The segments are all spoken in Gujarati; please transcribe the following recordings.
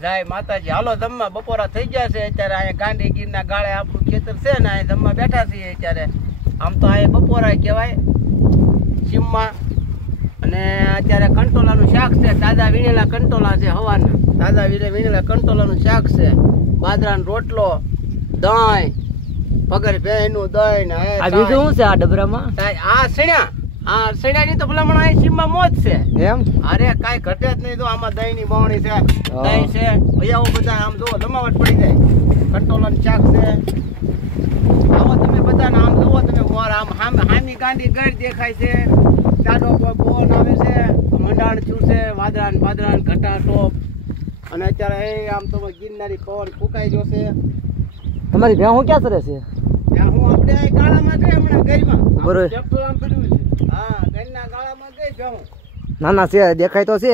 જય માતાજી. હાલો જમવા, બપોરા થઈ ગયા છે અત્યારે. અહીંયા ગાંધીગીરના ગાળે આપણું ખેતર છે ને, અહીંયા જમવા બેઠા છીએ અત્યારે. આમ તો અહીંયા બપોરા કહેવાય સીમમાં. અને અત્યારે કંટોલાનું શાક છે, તાજા વીણેલા કંટોલા છે હવાના. તાજા વીણેલા કંટોલાનું શાક છે, બાજરાનો રોટલો, દહીં, પગર ભેંનું દહીં ને આ બીજું શું છે આ ડબરામાં? આ સણ્યા. હા, સણ્યાની તો ભલામણ અહીં સીમમાં મોજ છે એમ. અરે કાંઈ ઘટે જ નહીં. તો આમાં દહીં ની બવણી છે, દહીં છે, ભૈયાઓ બધા આમ જુઓ જમાવટ પડી જાય. કંટોલાનું શાક છે. આવો તમે બધા આમ જુઓ તમે મોર આમ હામી ગાંડી ગળ દેખાય છે. ટાડો પવન આવે છે, મંડાણ થયું છે, વાદળાન ઘટા ટોપ. અને અત્યારે એ આમ તો ગિરનારી પવન ફૂંકાઈ જશે. તમારી ભેહું ક્યાં સરે છે? ત્યાં હું આપણે આ ગાળામાં ગઈ હમણાં ગઈમાં. બરોબર. ટ્રેક્ટર આમ પડ્યું છે. હા, ગઈના ગાળામાં ગઈ ભેહું. ના ના છે, દેખાય તો છે.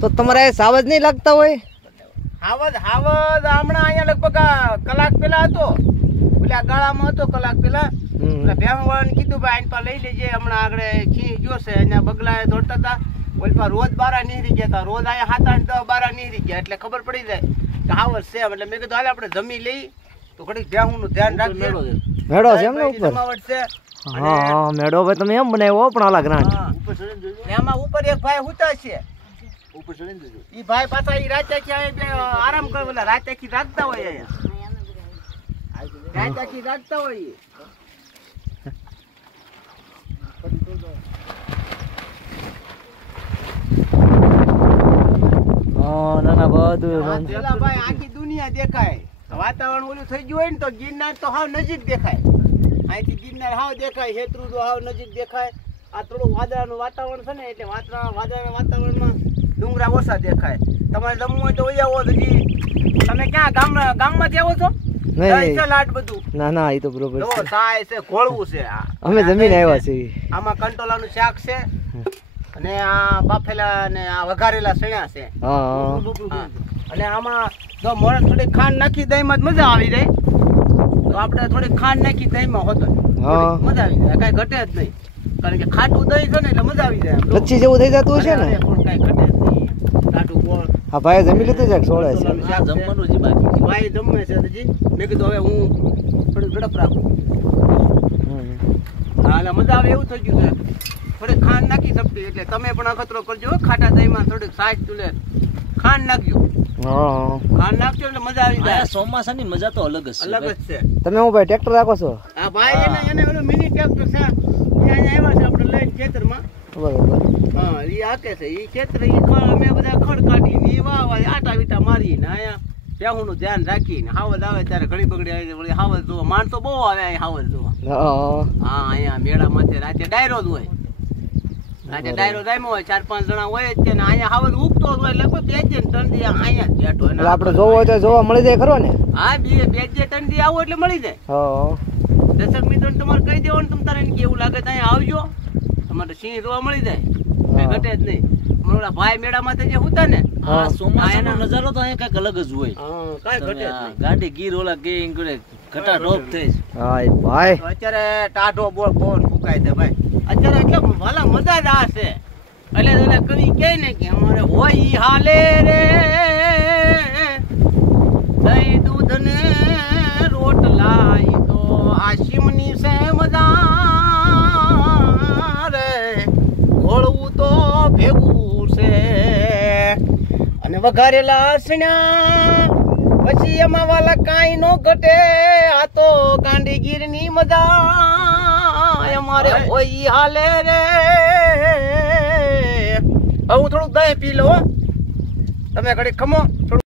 તો તમારે સાવજ નહીં લાગતા હોય? હાવજ હમણાં અહીંયા લગભગ કલાક પેલા હતો. પેલા ગાળામાં હતો કલાક પેલા. ભેંવાળાને કીધું ભાઈ આને પા લઈ લેજે, હમણાં આગળ ખી જોશે. અહીંયા બગલા દોડતા હતા, ઓલ પા રોજ બારા નીકળી ગયા હતા. રોજ અહીંયા 7 8 10 બારા નીકળી ગયા એટલે ખબર પડી જાય કે હાવજ છે. એટલે મેં કીધું હાલે આપણે જમી લઈ તો ઘડીક ભેંનું ધ્યાન રાખજે. મેળો છે એમ ને ઉપર? જમાવટ છે. હા, મેળો ભાઈ તમે એમ બનાવ્યો પણ અલગ ગ્રાન્ટ. એમાં ઉપર એક ભાઈ હુતા છે. ઈ ભાઈ પાછા ઈ રાત્યાખી આરામ કરે. બોલા રાત્યાખી રાખતા હોય અહીંયા. રાત્યાખી રાખતા હોય ઈ. ના ના બધું પેલા ભાઈ આખી દુનિયા દેખાય. વાતાવરણ ઓલું થઈ ગયું હોય ને તો ગિરનાર તો હાવ નજીક દેખાય. અહીંથી ગિરનાર હાવ દેખાય, હેતરું તો હાવ નજીક દેખાય. આ થોડું વાદળાનું વાતાવરણ છે ને એટલે વાદળાના વાતાવરણમાં ડુંગરા ઓછા દેખાય. તમારે જમવું હોય તો વહી આવો. હજી તમે ક્યાં ગામમાંથી આવો છો? લાટ બધું. ના ના એ તો બરોબર છે. સાય છે, ઘોળવું છે. અમે જમીન આવ્યા છીએ. આમાં કંટોલાનું શાક છે અને આ બાફેલા અને આ વઘારેલા સણ્યા છે. અને આમાં જો મોરસ થોડી ખાંડ નાખી દહીંમાં જ મજા આવી જાય. તો આપણે થોડી ખાંડ નાખી દહીંમાં હોતો મજા આવી જાય, કાંઈ ઘટે જ નહીં. કારણ કે ખાટું દહીં છે ને એટલે મજા આવી જાય. લચ્છી જેવું થઈ જતું હશે ને? કાંઈ ઘટે જ નહીં. ખાટું ગોળ. હા ભાઈ જમી લીધું છે, સોળે છે. જમવાનું જ બાકી. ભાઈ જમે છે હજી. મેં કીધું હવે હું થોડીક ઝડપ રાખું. હા, એટલે મજા આવે એવું થઈ ગયું છે. થોડીક ખાંડ નાખી શકતી એટલે તમે પણ અખતરો કરજો. ખાટા દહીંમાં થોડીક સાઈડ તુલે ખાંડ નાખજો. ખાંડ નાખજો એટલે મજા આવી જાય. ચોમાસાની મજા તો અલગ જ છે. તમે હું ભાઈ ટ્રેક્ટર રાખો છો? હા ભાઈ, એને ઓલું મિની ટ્રેક્ટર છે. અહીંયા આવ્યા છે આપણે લઈને ખેતરમાં. બરોબર. હા, એ હાકે છે. એ ખેતર અમે બધા ખડ કાઢીને એ વાવા આટા વીટા મારીને અહીંયા ભેહુંનું ધ્યાન રાખીને હાવજ આવે ત્યારે ઘડી બગડી આવી. હાવજ જોવા માણસો બહુ આવે અહીં હાવજ જોવા. હા, અહીંયા મેળામાંથી રાતે ડાયરો જ હોય. રાતે ડાયરો જામ્યો હોય, 4 5 જણા હોય જ છે ને અહીંયા હાવજ ઉગતો જ હોય. લગભગ 2 3 દી અહીંયા જ બેઠો. આપણે જોવો હોય તો જોવા મળી જાય ખરો ને? હા, 2 3 દી આવો એટલે મળી જાય. દર્શક મિત્રો તમારે કહી દેવાનું તમ તારે કેવું લાગે તો અહીંયા આવજો. તમારે સિંહ જોવા મળી જાય, કઈ ઘટે જ નહીં. ઓલા ભાઈ મેળામાં જે હતા ને, ચોમાસાનો નજારો તો અહીંયા કઈક અલગ જ હોય. કઈ ઘટે જ નહીં. ગાંડી ગીર ઓલા કે ઘટા ટોપ થઈ. હાય ભાઈ, અત્યારે ટાઢો બોલ પવન ફૂંકાય છે ભાઈ. અત્યારે એટલે ભલા મજા જ આ છે. એટલે કવિ કહે ને કે અમારે હોય ઈ હાલે રે દહીં દૂધ ને રોટલા, ઈ તો આ શીમની છે મજા રે. ઘોળવું તો ભેગું છે અને વઘારેલા સણ્યા પછી એમાં વાલા કાંઈ નો ઘટે. આ તો ગાંધીગીરની મજા અમારે હોય હાલે રે. હું થોડુંક દહીં પી લો. તમે ઘડી ખમો.